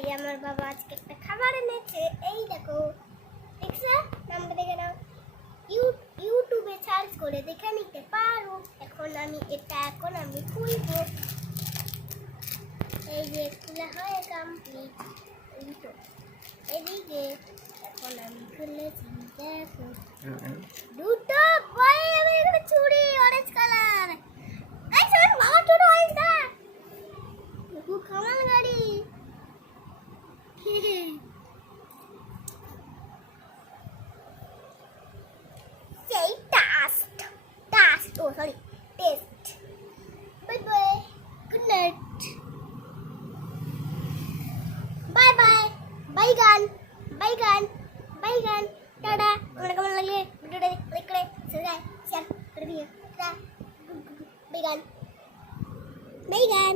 তাই আমার বাবা আজকে একটা খাবার এনেছে। এই দেখো, দেখছো? নামটা দেখে নাও, ইউটিউবে সার্চ করে দেখে নিতে পারো। এখন আমি খুলবো। এই যে খোলা হয় কমপ্লিট। এই তো এদিকে এখন আমি খুলেছি, দেখো দুটো বই। আমি এখানে চুড়ি অরেঞ্জ কালার। এই শোন, বাবা ছোট অরেঞ্জ কালার খুব কামাল গাড়ি। সেই টাস্ট ও sorry test. Bye bye, good night, bye bye, bye গান, বাই গান, বাই গান, টাটা। তোমার কেমন লাগলে ভিডিওটা লাইক করে সাবস্ক্রাইব শেয়ার করে দিও। টাটা, বাই গান, বাই গান।